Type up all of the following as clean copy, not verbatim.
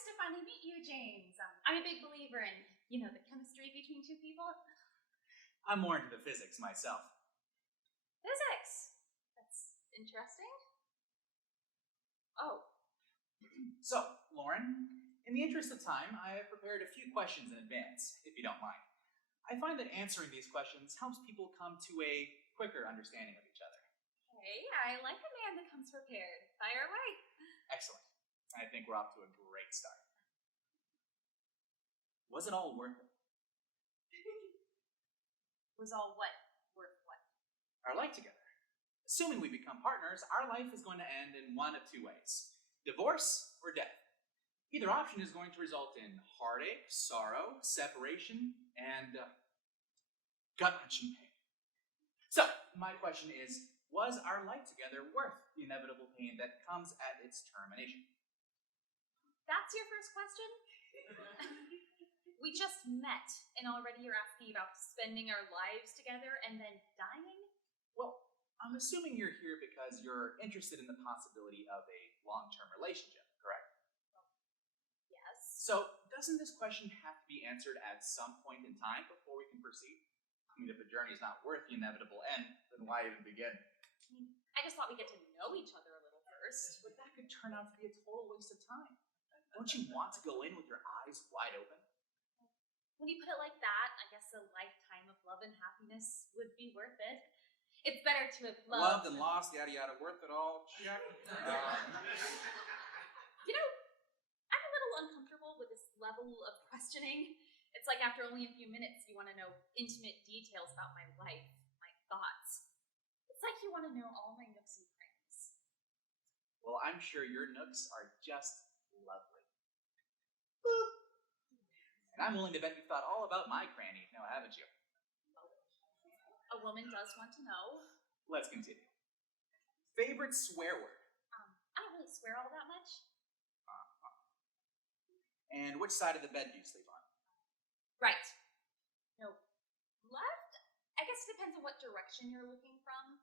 nice to finally meet you, James. I'm a big believer in, the chemistry between two people. I'm more into the physics myself. Physics? That's interesting. Oh. So, Lauren, in the interest of time, I have prepared a few questions in advance, if you don't mind. I find that answering these questions helps people come to a quicker understanding of each other. Hey, I like a man that comes prepared. Fire away. Excellent. I think we're off to a great start. Was it all worth it? Was all what worth what? Our life together. Assuming we become partners, our life is going to end in one of two ways: divorce or death. Either option is going to result in heartache, sorrow, separation, and gut-wrenching pain. So, my question is, was our life together worth the inevitable pain that comes at its termination? That's your first question? We just met, and already you're asking about spending our lives together and then dying? Well, I'm assuming you're here because you're interested in the possibility of a long-term relationship, correct? Yes. So, doesn't this question have to be answered at some point in time before we can proceed? I mean, if the journey is not worth the inevitable end, then why even begin? I just thought we'd get to know each other a little first. But that could turn out to be a total waste of time. Don't you want to go in with your eyes wide open? When you put it like that, I guess a lifetime of love and happiness would be worth it. It's better to have loved and lost, yada yada, worth it all. Check. I'm a little uncomfortable with this level of questioning. It's like after only a few minutes, you want to know intimate details about my life, my thoughts. It's like you want to know all my nooks and crannies. Well, I'm sure your nooks are just lovely. Boop. And I'm willing to bet you've thought all about my crannies now, haven't you? A woman does want to know. Let's continue. Favorite swear word? I don't really swear all that much. And which side of the bed do you sleep on? Right. No, left? I guess it depends on what direction you're looking from.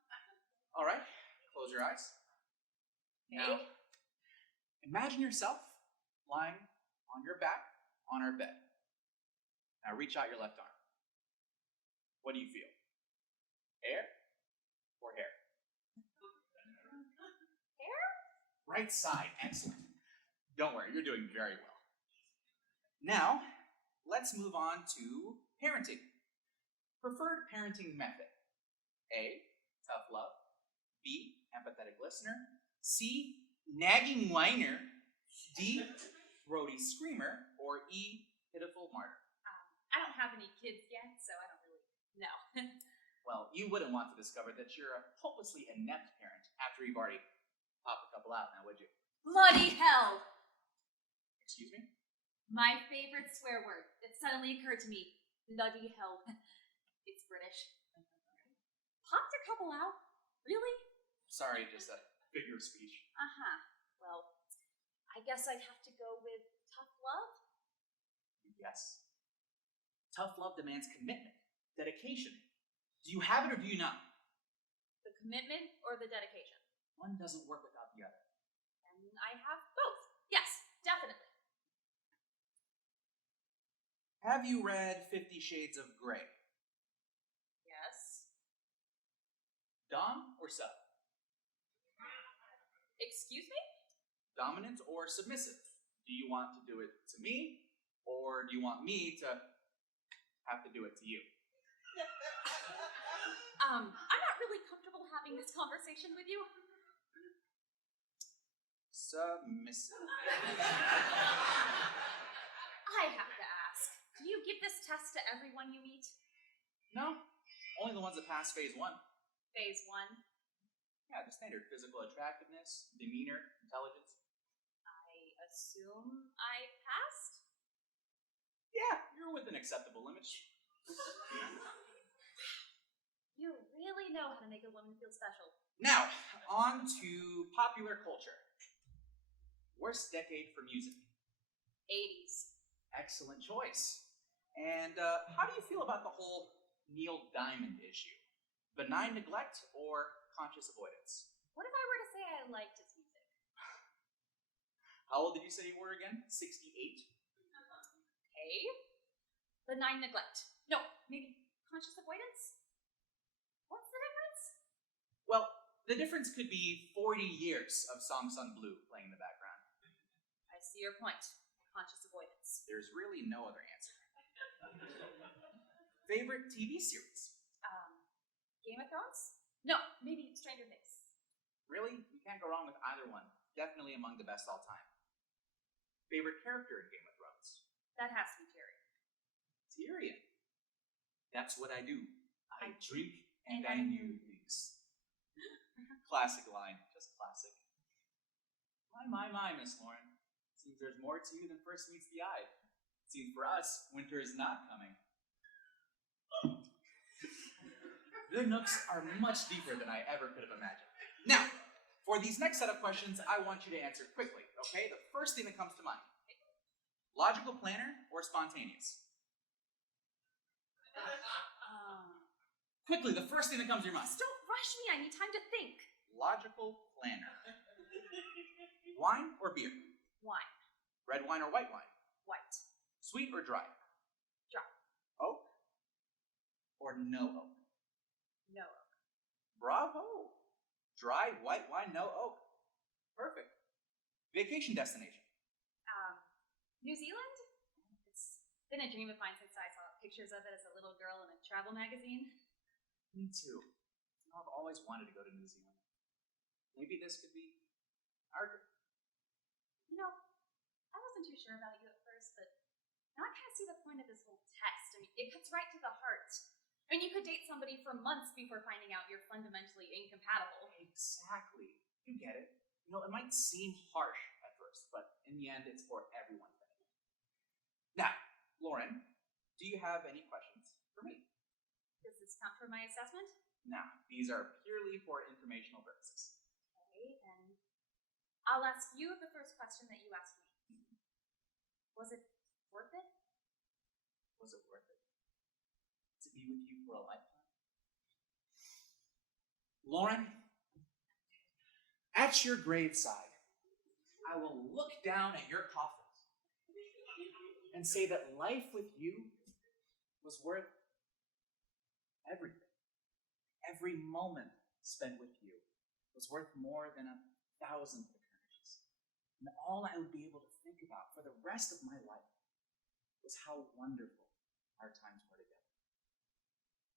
All right, close your eyes. Okay. Now, imagine yourself lying on your back on our bed. Now reach out your left arm. What do you feel? Hair or hair? Hair? Right side, excellent. Don't worry, you're doing very well. Now, let's move on to parenting. Preferred parenting method. A, tough love. B, empathetic listener. C, nagging whiner. D, throaty screamer. Or E, pitiful martyr. I don't have any kids yet, so I don't really know. Well, you wouldn't want to discover that you're a hopelessly inept parent after you've already popped a couple out now, would you? Bloody hell! Excuse me? My favorite swear word that suddenly occurred to me. Bloody hell. It's British. Popped a couple out? Really? Sorry, just a figure of speech. Uh-huh. Well, I guess I'd have to go with tough love. Yes. Tough love demands commitment, dedication. Do you have it or do you not? The commitment or the dedication? One doesn't work without the other. And I have both. Yes, definitely. Have you read 50 Shades of Grey? Yes. Dom or sub? Excuse me? Dominant or submissive? Do you want to do it to me, or do you want me to have to do it to you? I'm not really comfortable having this conversation with you. Submissive. I have to ask, do you give this test to everyone you meet? No, only the ones that pass phase 1. Phase 1? Yeah, the standard physical attractiveness, demeanor, intelligence. I assume I passed? Yeah, you're within acceptable limits. You really know how to make a woman feel special. Now, on to popular culture. Worst decade for music? 80s. Excellent choice. And how do you feel about the whole Neil Diamond issue? Benign neglect or conscious avoidance? What if I were to say I liked his music? How old did you say you were again? 68? Okay. Benign neglect. No, maybe conscious avoidance? What's the difference? Well, the difference could be 40 years of Song Sung Blue playing in the background. I see your point. Conscious avoidance. There's really no other answer. Favorite TV series? Game of Thrones? No, maybe Stranger Things. Really? You can't go wrong with either one. Definitely among the best all time. Favorite character in Game of Thrones? That has to be Tyrion. Tyrion. That's what I do. I drink and and I I knew things. Classic line. Just classic. My, Miss Lauren. Seems there's more to you than first meets the eye. Seems for us, winter is not coming. The nooks are much deeper than I ever could have imagined. Now, for these next set of questions, I want you to answer quickly, okay? The first thing that comes to mind. Logical planner or spontaneous? Quickly, the first thing that comes to your mind. Just don't rush me. I need time to think. Logical planner. Wine or beer? Wine. Red wine or white wine? White. Sweet or dry? Dry. Oak or no oak? No. Bravo! Dry, white wine, no oak. Perfect. Vacation destination. New Zealand? It's been a dream of mine since I saw pictures of it as a little girl in a travel magazine. Me too. I've always wanted to go to New Zealand. Maybe this could be our dream. You know, I wasn't too sure about you at first, but now I kind of see the point of this whole test. I mean, it cuts right to the heart. I mean, you could date somebody for months before finding out you're fundamentally incompatible. Exactly. You get it. You know, it might seem harsh at first, but in the end, it's for everyone's benefit. Now, Lauren, do you have any questions for me? Does this count for my assessment? No, these are purely for informational purposes. Okay, then I'll ask you the first question that you asked me. Was it worth it? Was it worth it to be with you for a lifetime? Lauren, at your graveside, I will look down at your coffin and say that life with you was worth everything. Every moment spent with you was worth more than 1,000 fraternities. And all I would be able to think about for the rest of my life was how wonderful our times were together.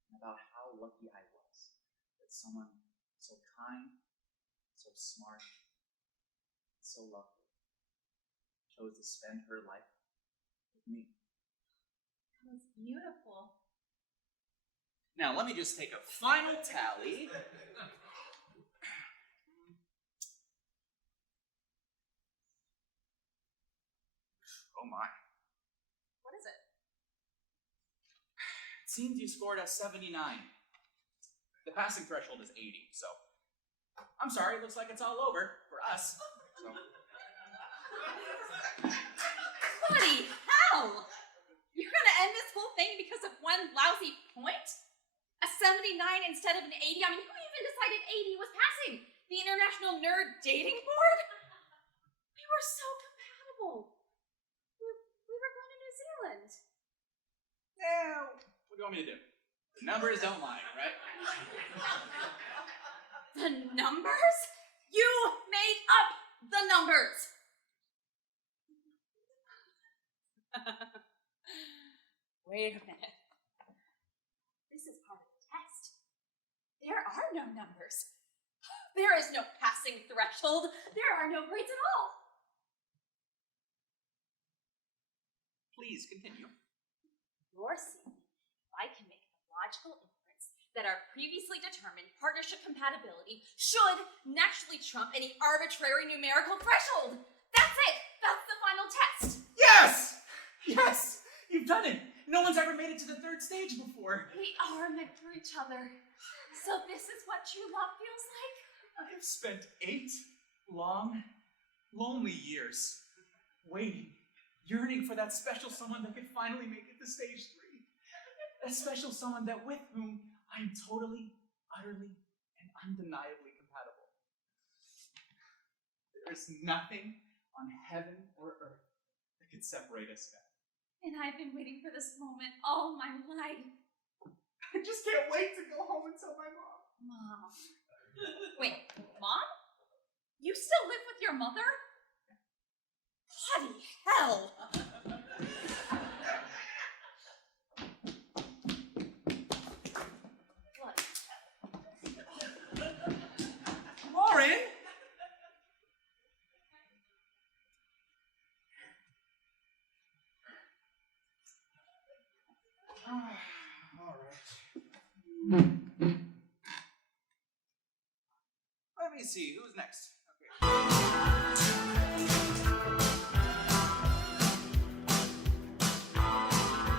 And about how lucky I was that someone so kind, so smart, so lovely chose to spend her life with me. That was beautiful. Now, let me just take a final tally. Oh my. What is it? It seems you scored a 79. The passing threshold is 80, so I'm sorry, it looks like it's all over for us. So. Bloody hell! You're gonna end this whole thing because of one lousy point? A 79 instead of an 80? I mean, who even decided 80 was passing? The International Nerd Dating Board? We were so compatible. We were going to New Zealand. Yeah, what do you want me to do? The numbers don't lie, right? The numbers? You made up the numbers! Wait a minute. This is part of the test. There are no numbers. There is no passing threshold. There are no grades at all. Please continue. You're seeing if I can make the logical inference that our previously determined partnership compatibility should naturally trump any arbitrary numerical threshold. That's it. That's the final test. Yes! Yes! You've done it! No one's ever made it to the third stage before. We are meant for each other. So this is what true love feels like? I have spent 8 long, lonely years waiting, yearning for that special someone that could finally make it to stage 3. That special someone that with whom I am totally, utterly, and undeniably compatible. There is nothing on heaven or earth that could separate us now. And I've been waiting for this moment all my life. I just can't wait to go home and tell my mom. Mom. Wait, Mom? You still live with your mother? Bloody hell! Bloody Lauren! All right. Let me see, who's next? Okay.